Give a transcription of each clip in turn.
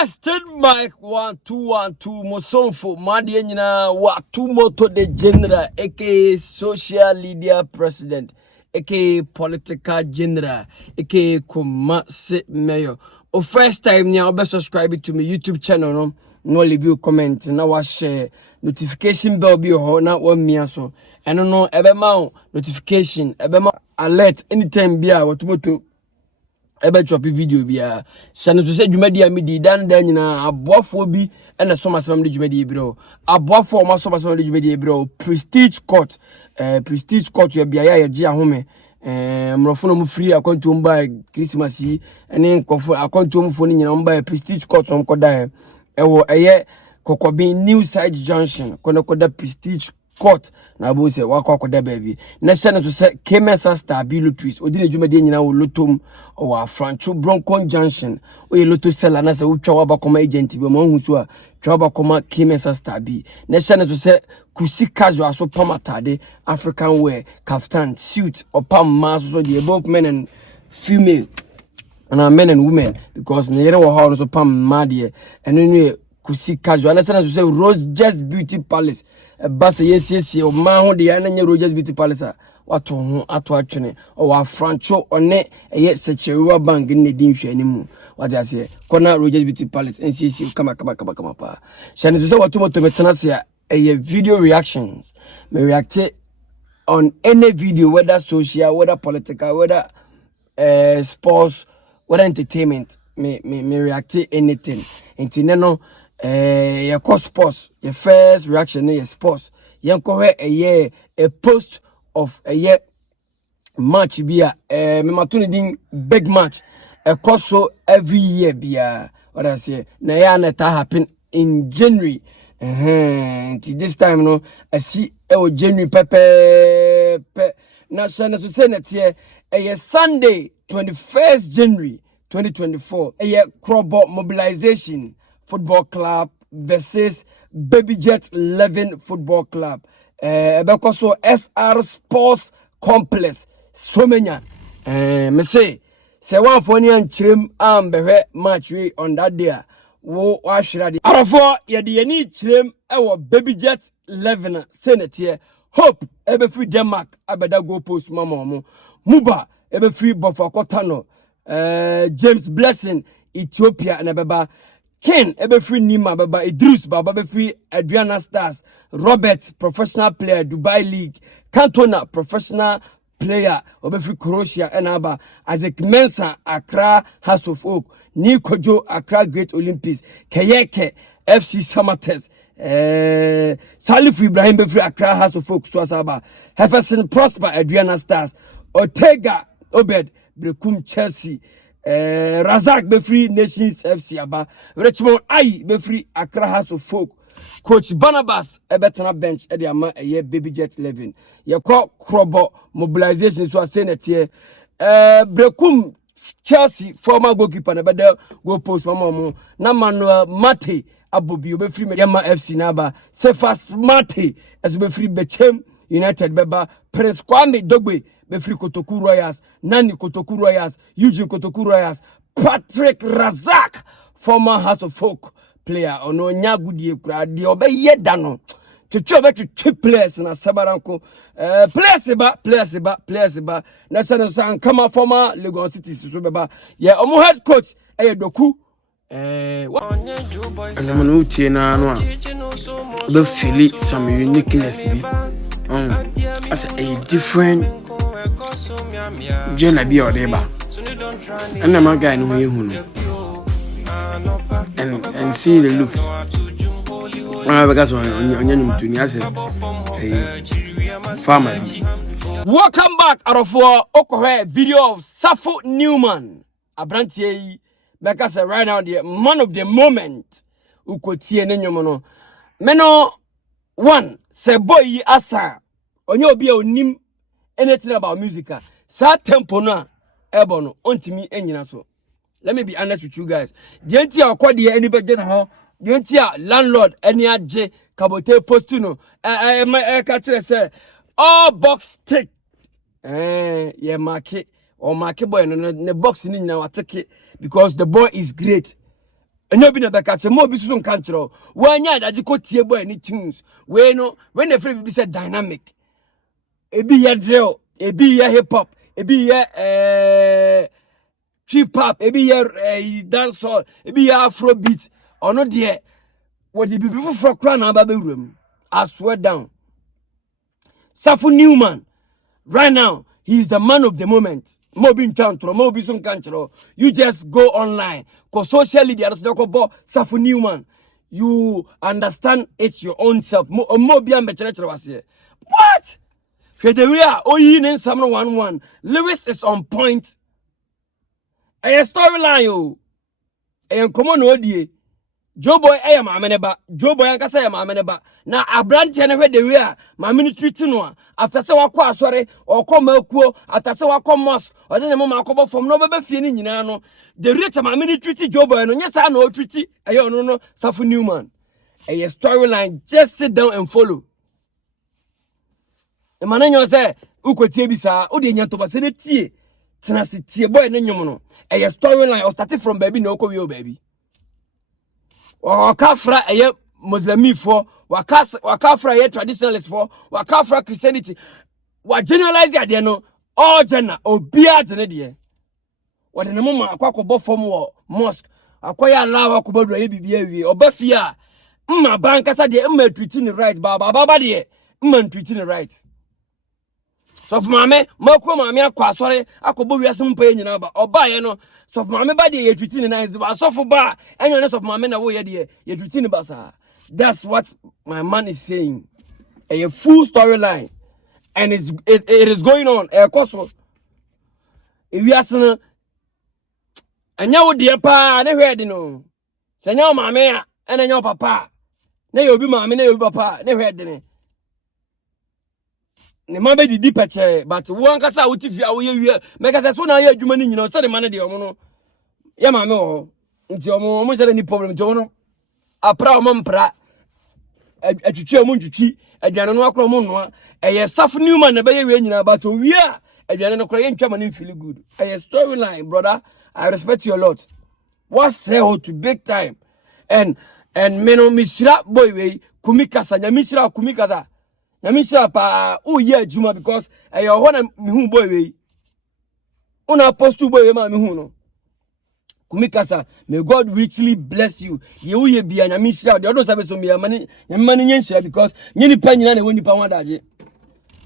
Tested mic 1 2 1 2 Mosonfo Madi nyina wa two moto de general aka social media president aka political general aka Kumasi mayor. O first time nya obe subscribe to my YouTube channel no leave you comment na wa share notification bell bi ho na wa mia so eno no ebe ma notification ebe ma alert anytime bia watomoto ebe drop video bia shane so say dwumadi amidi dan nyina aboafo bi ena so masam de dwumadi ebiro aboafo o maso masam de dwumadi ebiro prestige court ya bia ya ye ahome mrofo no mu free akonto mba Christmas yi ene nkofo akonto mu fo ni nyina mba prestige court on koda ewo eye kokobi new side junction koda prestige court na bo se wakokoda baby na shane so say Kemesa Star Lotteries odi na dwumadi nyina wo lotom o Afrancho Bronco Junction o ye lotto seller na se utwa wa bakoma agent bi mo hu so a twa bakoma Kemesa Star na shane so say kusi casual so pamatade African wear kaftan suit or pam mass so the both men and female and men and women because ne wo ha so pam made and no kusi casual na shane so say Rose Just Beauty Palace basa yes o ma ho de ya na nye Rose Just Beauty Palace wato ho ato atwene o Afrancho one eye Secheruwa Bank ne din hwanimu wati ase kona Rose Just Beauty Palace NCC kama pa shane so say wato moto metena se a video reactions me react on any video whether social whether political whether sports whether entertainment me react anything intine no your course sports your first reaction your sports yanko he a post of a year match bia me matuni din big match a course so every year bia what I say na ya na ta happen in January this time no I see January pepe na shana so say net here a Sunday 21st January 2024 a Krobo Mobilization Football Club versus Baby Jet 11 Football Club because so SR Sports Complex so many me say one for ni anchirem behwe match we on that day wo wahwera de arafo ye de ni chirem wo Baby Jet 11 senate Hope ebe free Denmark abeda go post mama mo Muba ebe free Bofakota no James Blessing Ethiopia na beba Ken ebe free Nima baba Idris baba ebe free Adriana Stars Robert professional player Dubai League Cantona professional player ebe free Croatia enaba Isaac Mensah Accra House of Oak Nikojo Accra Great Olympics Kayeke FC Samates Salif Ibrahim be free Accra House of Oak Swasaba Hefferson Prosper Adriana Stars Ortega Obed Brekum Chelsea Razak be free Nations FC aba Richmond I be free Accra House of Folk Coach Barnabas ebetena bench e de ama eye Baby Jet 11 ye call Krobo Mobilization so senate here Brekum Chelsea former goalkeeper na beda go post mama na Manuel Mate abobi be free Mediama FC na ba Cephas Mate as be free Bechem United beba Prince Kwame Dogbe be free Kotoku Royals Nani Kotoku Royals Eugene Kotoku Royals Patrick Razak former House of Folk player ono nya gudie kura de obeye da no twetwe be twetwe players na sabaranko players ba na sene so ankama former Lagos City so beba ye omo head coach Doku and no tie na no a be feel some uniqueness bi as a different Jenna bi odeba and na guy no ye hu no and see the look because on to farmer. Welcome back Arofo Okohe video of Safo Newman Abrantie because right now the man of the moment ukotie nenyomo no meno one say boy asa onye obi a onim anything about music sa tempo no ebo no ontimi enyina so. Let me be honest with you guys. The entire kwadi anybody na ho. The entire landlord any aje kabote postino. Catch say all box tick. Yeah market or market boy no box ni na watake because the boy is great. enyo bi na beka che mo bi so nka nkyerɛ wanya adaje ko tie boy ni tunes we no when the free be said dynamic ebi ye drill ebi ye hip hop ebi ye hip hop ebi ye dance hall ebi ye afro beat ono de what the people for kra na ba bewuram. I swear down Safu Newman right now he is the man of the moment. Mobi Ntantro, Mobi Sun Kanchero. You just go online. Cause social media, that's Safu Newman. You understand it's your own self. Mobi and was here. What? Federia, Oyin and Summer 1-1. Lyrics is on point. A storyline, yo. And come on, Odie. Joe boy, I am ameneba. Joe boy, I say I'm ameneba. Now, a brand channel the rear, my ministry to after so I sorry, or come Melco, after so I come Moss, or then a moment from no baby feeling, you know. The rate of my ministry to Joe boy, and yes, I know treaty, I don't know, Safu Newman. A storyline, just sit down and follow. The man say, Uko Tebisa, Udian to Bassity, Tenacity, boy, and you a storyline or started from baby, no co baby. Wakafra eye Muslimi for wakafra eye traditionalist for wakafra Christianity wa generalize ya de no all gender obia de ne de wa de mo ma akwakobo form wo mosque akoya Allah akobodo ye bibia wi obafia mma bankasa de mma treating right baba de mma treating right so for mame mako mame akwa sori akobo wiase mpa nyina ba oba ye no so for mame ba de ye treating nice ba so for ba enyo ne so for mame na wo ye de ye treating ba sa. That's what my man is saying. A full storyline and it is going on koso e wiase no anya wo de pa na hwe de no senya mame a ena nya papa na ye obi mame na ye obi papa na hwe de ne ne ma be di peche but wo ankasa wo tifi a wo ye wie meka se so na ye adwuma ni nyina so de ma ne de omo no ye ma me ho nti omo se ni problem nti omo no apra omo mpra atwitwi omo ntwitwi adwane no akro omo no eye Safu Newman na be ye wie nyina but wie a adwane no kro ye ntwa ma ne feel good eye storyline brother. I respect you a lot. What say to big time and me no mishira boy we kumikasa nya mishira kumikasa Nyamisha pa ye adwuma because e yo ho na me hu boy we una post boy we ma me hu no kumikasa. May God richly bless you ye wo ye bia nyamisha de odo sabe so me mani nyamani nyenhira because nyini pa nyina na woni pa wadaje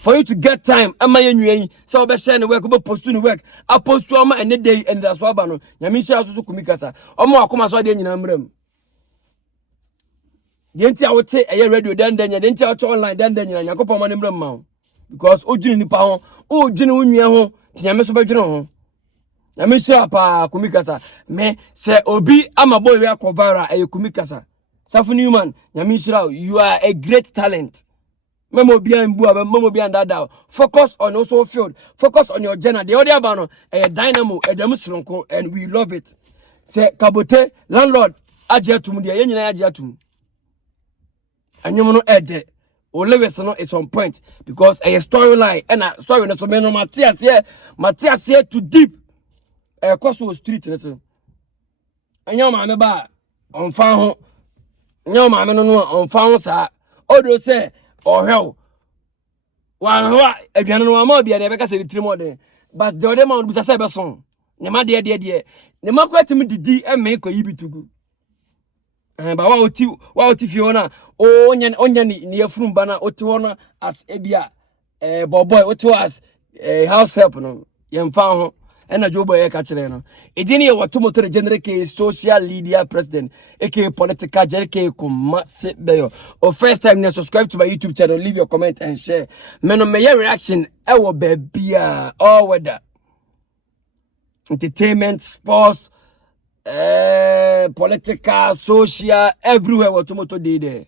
for you to get time ama ye nwen so be share ne work be post no work a post ama ene day and that's why ba no nyamisha so kumikasa omo akoma so de nyina mram Yenti a wote eye radio dan yenti a wote online dan yakopon ma nemra ma because odwini nipa ho odwini wonwie ho tinyame so badwini ho nyame sha pa kumikasa me se obi ama boy we akovara eye kumikasa Safu Newman nyame shira you are a great talent memo bia mbu aba memo bia ndada focus on also field focus on your journey the other aba no eye dynamo edam sronko and we love it se kabote landlord ajeatum de ye nyina ajeatum and you know ede o Lewis no is on point because a storyline and a story no so me no Matthias here too deep cost street so anya ma me ba on fan ho anya ma me no on fan ho sa odo say o hell wa ho aduane no ma bia de be ka se tiri mo de but the other man bisa say be so ne ma de ne ma kwati mi didi e me ko yibitugu ba wa oti fiona onya ni afrum bana oti wona as ebia boy oti as house help no yemfa ho ena Joe boy ka kire no edini ye wato motor general ke social media president aka political jerke kuma se beyo o first time na subscribe to my YouTube channel, leave your comment and share me no me reaction e wo ba bia all weather entertainment sports political, social, everywhere what tomato did there.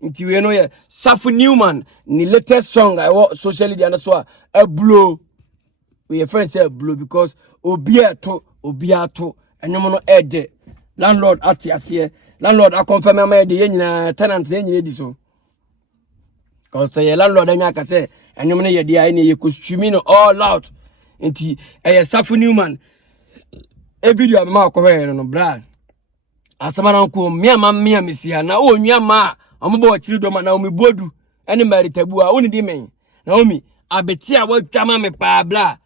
Until we know Safu Newman, the latest song I want social media so a blow. We friends say blow because obiato and no more ed landlord at here. Landlord I confirm my the tenant then so. Cause say landlord and say and you money the any you could streaming all out. Until Safu Newman. A video I'm no bra. asama nko me ama me mesia na o nwa ma ombo chiri do ma na omi bodu ene maritabu a woni di men na omi abeti a watwa ma me pa bla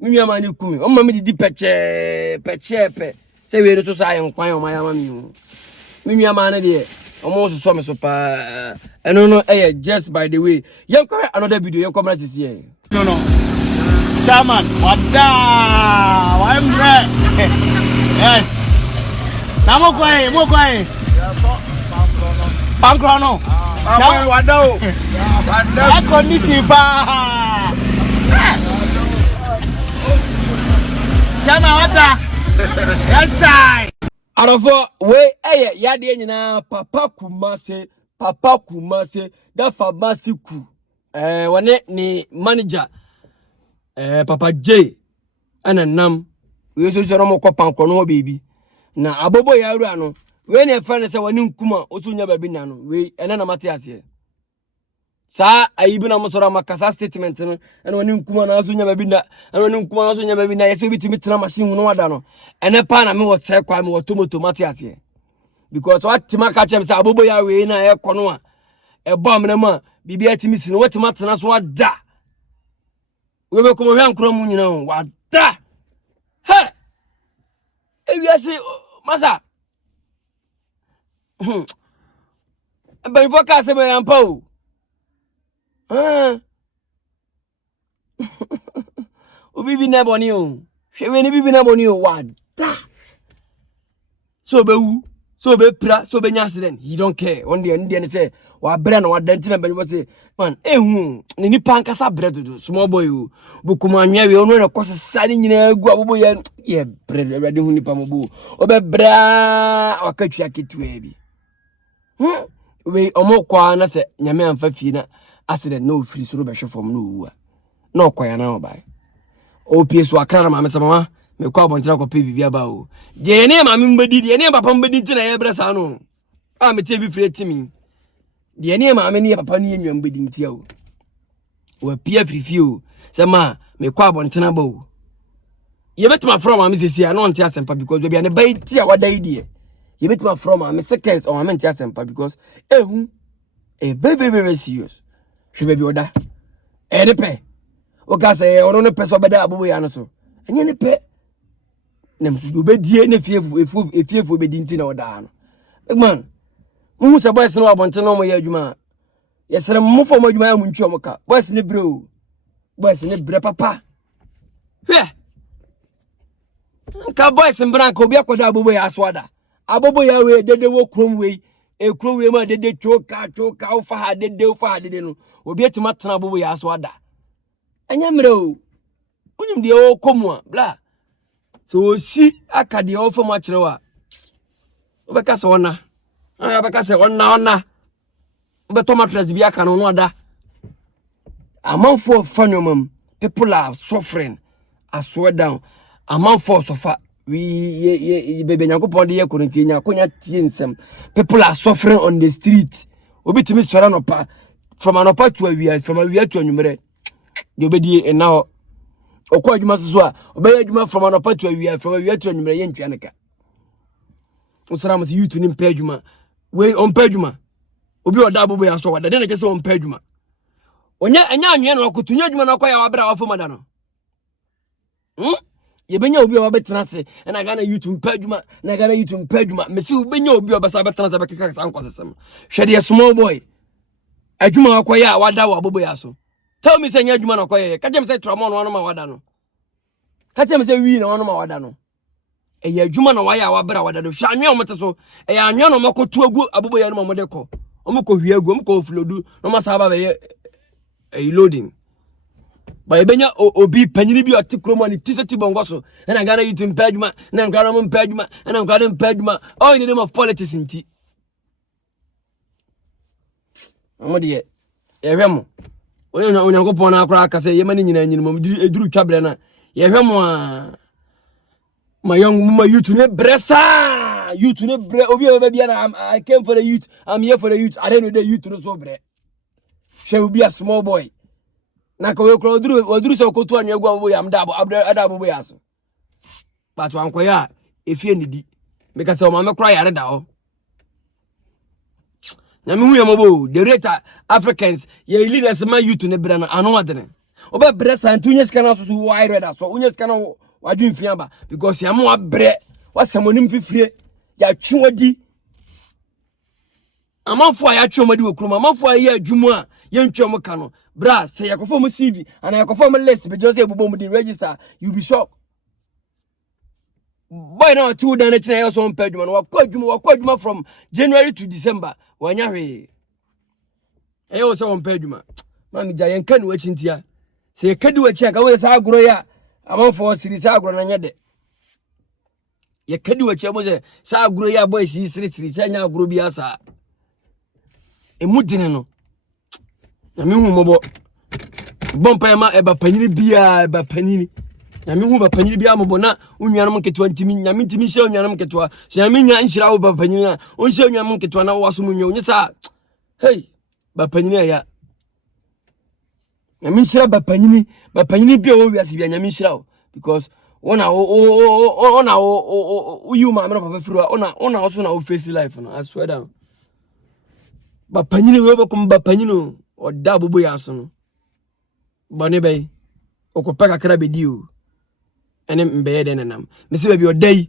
me nwa ma ni kumi o ma me di peche se we so sa yen kwan o ma ya ma mi me nwa ma na de omo so me so pa eno no just by the way yen ko another video yen come this here no chairman wada I'm ready yes na mo kwai pankrono wada o wada condition pa chama wada outside arofo we yade nyina papa kumase da famasiku wane ni manager papa J ananam we so so mo kopan kono baby na abobo yaru ano we ne fa ne se wani nkuma osunya baby na no we ene na mate ase sa ayibi na musora makasa statement no ene wani nkuma na osunya baby na ene wani nkuma na osunya baby na yese bitimi tena machine no wada no ene pa na me wo se kwa me wo tomato mate ase because what timaka chem se abobo yaru we na e kono a e bom na ma bibia timi si no watima tena so wada we be komo hwan kro mu nyina wada ha ewiase masa ben foka se be yampa o bibi na boni o hwe ni bibi na boni o wada so be wu so be pra so be nya accident he don't care one day and say wa bra na wa danti na ben say man ehu ni nipa nkasa bra do small boy o bukuma anwa we onu na kwasesa ni nyina agu abobo ye bra de hu nipa mobo o be bra wakatwa ketua bi we omokwa na se nyame amfa fie na accident no free soro be hwe fom no wu na okoya na obai o pieso akara ma mesama me kwa bontra ko pe bibia ba o je ne ma me mbedi de ne papa mbedi tina ye bra sa no a me tie bi free timi de ne ma me ne papa ne nwa mbedi ntia o wa pia free o se ma me kwa bontra ba o ye betima from ma me sesi a no ntia asempa because bia ne bai tia wada idie ye betima from ma me seconds o ma ntia asempa because ehu very serious hwe be oda ne pe o ka se ono ne pe so beda abobo ya no so enye ne pe na msudo bedie na efiefu bedi nti na oda no man mu se boys no abonte no mo ya adwuma yesere mo fo mo adwuma ya mu ntwi o mo ka boys ne bro boys ne bre papa he ka boys mbran ka obi akoda abobo ya aswada abobo ya we dede wo krom we ekro we ma dede choka ofa ha dede no obi etima tena abobo ya aswada anya mre o unyim de o komua bla so si akade ofa mu akyerewa obeka se wona obeka se wona obeto mattress bi aka no no ada amanfo fanyomam people are suffering aswe down amanfo sofa we bebe nyankopon de yekorinti nya konya tie nsem people are suffering on the street obitimi sora no pa from anopa to awia from awia to anwumere de obedi ena okwa adwuma so a obeya adwuma from anopa to awia from awia to anwumere ye ntwa neka usara masi yutu ni mpa adwuma we on pa adwuma obi oda abobo ya so wada de na kese on pa adwuma onya anya anwe na okotunya adwuma na kwa ya wabra wafo mada no ye benya obi oba betena se na ga na yutu mpa adwuma na ga na yutu mpa adwuma mesi benya obi oba sa betena se bekeka sa nkwasesem hwede small boy adwuma akwa ya wada wa abobo ya so tell me say nya adwuma na kwa ya ka jem say trauma no ma wada no ka jem say wi na ma wada no eya adwuma na waya wabra wada do hwa anwe omete so eya anwe no makotu agu abobo ya no mo de ko omko hwi agu omko flodu no ma sa ba be loading ba ebenya obi panyini bi otikromo ni tiseti bongoso na ngana yitu mpadwuma na ngana mo mpadwuma na ngana mpadwuma all in the name of politics nti amode yehwemo onyankopon na akora aka se yemani nyina nyinimo eduru twabere na yehwemo a my youth ne bresa youth ne bre obi oba bia na I came for the youth, I'm here for the youth. I don't know the youth no so bre she will be a small boy na ka we kro oduru so kotu anwa gu abobo ya mda ada abobo ya so but wankoya efie nidi because o mama cry yare da ho na me hu yamobo the rate Africans ye leaders ma youth ne bra na ano adene oba bre santu nya sika na so wide red so unya sika na wadwen fiamba because yamo abre wasamonim fifire ya twodi amanfo ya twomadi wokruma amanfo ya adwumu a ye ntwom ka no bra se yakofo mo CV and yakofo mo list be just ebubo mo di register you be shocked boy now 2 dan na china so mpa adwuma no wakwa adwuma from January to December wanya hwe eyo so mpa adwuma mami ja yen kan wachi ntia se kadi wachi aka we sa agro ya amanfo siri sa agro na nyede ye kadi wachi mo se sa agro ya boy siri sa nya agro bi asa emudine no na me hu mobo bompa ma eba panyini bia eba panyini na me hu ba panyini bia mobo na unwanam ketwa ntimi nyame ntimi hye unwanam ketwa hye me nya nhira wo ba panyini na onhye unwanam ketwa na waso mu nwa onye sa hey ba panyini ya nyame nhira ba panyini bia wo wiase bia nyame nhira wo because ona you ma me papa firu ona also na wo face life no I swear down ba panyini we bekom ba panyino oda bobo ya so no bone bay okopeka kra bedi o ene mbeye de nenam me se ba bi odai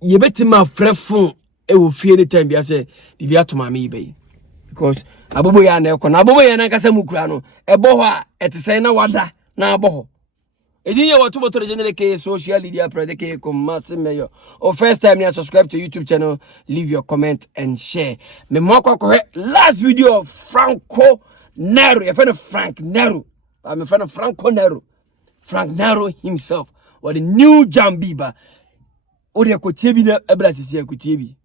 ye betima frefon e wo fie de time bia se bibia atoma me bay because abobo ya na ekona abobo ya na nkasa mukura no ebo ho a etese na wada na aboho edinye watu motor general ke social media project ke komase meyo o first time you subscribe to YouTube channel leave your comment and share me moko ko last video of Franco Nero your friend Frank Nero I'm a friend of Franco Nero Frank Nero himself or the new Jambiba o de kotie bi na ebra sisi akotie bi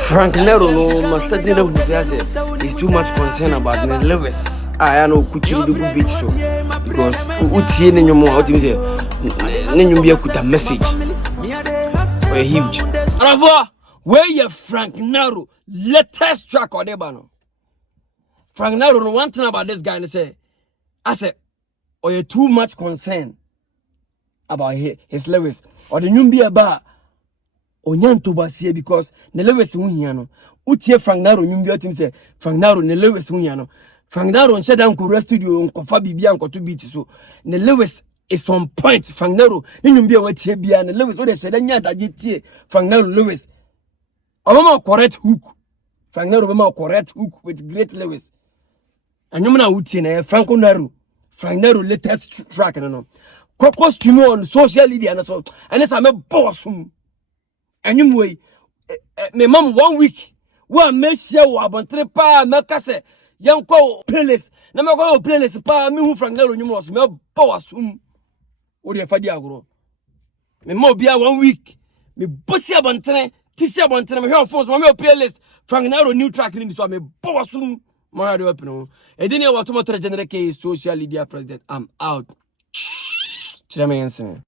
Frank Nero no master dinner who says is too much concern about me Lewis I know kuchiri do beat show because utie ne nyomo what you say ne nyum bia kuta message we huge alavo where you Frank Nero latest track or deba no Frank Nero no one thing about this guy and say I said or you too much concern about his Lewis or the nyum bia ba onyanto basie because ne Lewis hunhia no utie Frank Nero nyum bia tim say Frank Nero ne Lewis hunhia no Frank Nero on sheda nko studio nko fa bibia nko to beat so ne Lewis is on point Frank Nero nyum bia watie bia ne Lewis o de sheda nya daje tie Frank Nero Lewis obama correct hook Frank Nero obama correct hook with great Lewis anyum na utie na Franco Nero Frank Nero latest track no kokos stream on social media na so and it's a me boss anyum way me mam 1 week wa me share wa abontre pa me kase yanko playlist na me ko playlist pa me hu Frank Nero nyum so me bawasum o de fadi agro me mo bia 1 week me bosi abontre tisi abontre me hwe phone so me playlist Frank Nero new track ni so me bawasum ma de wepno edini wa to motor general ke social media president I'm out chira me yansen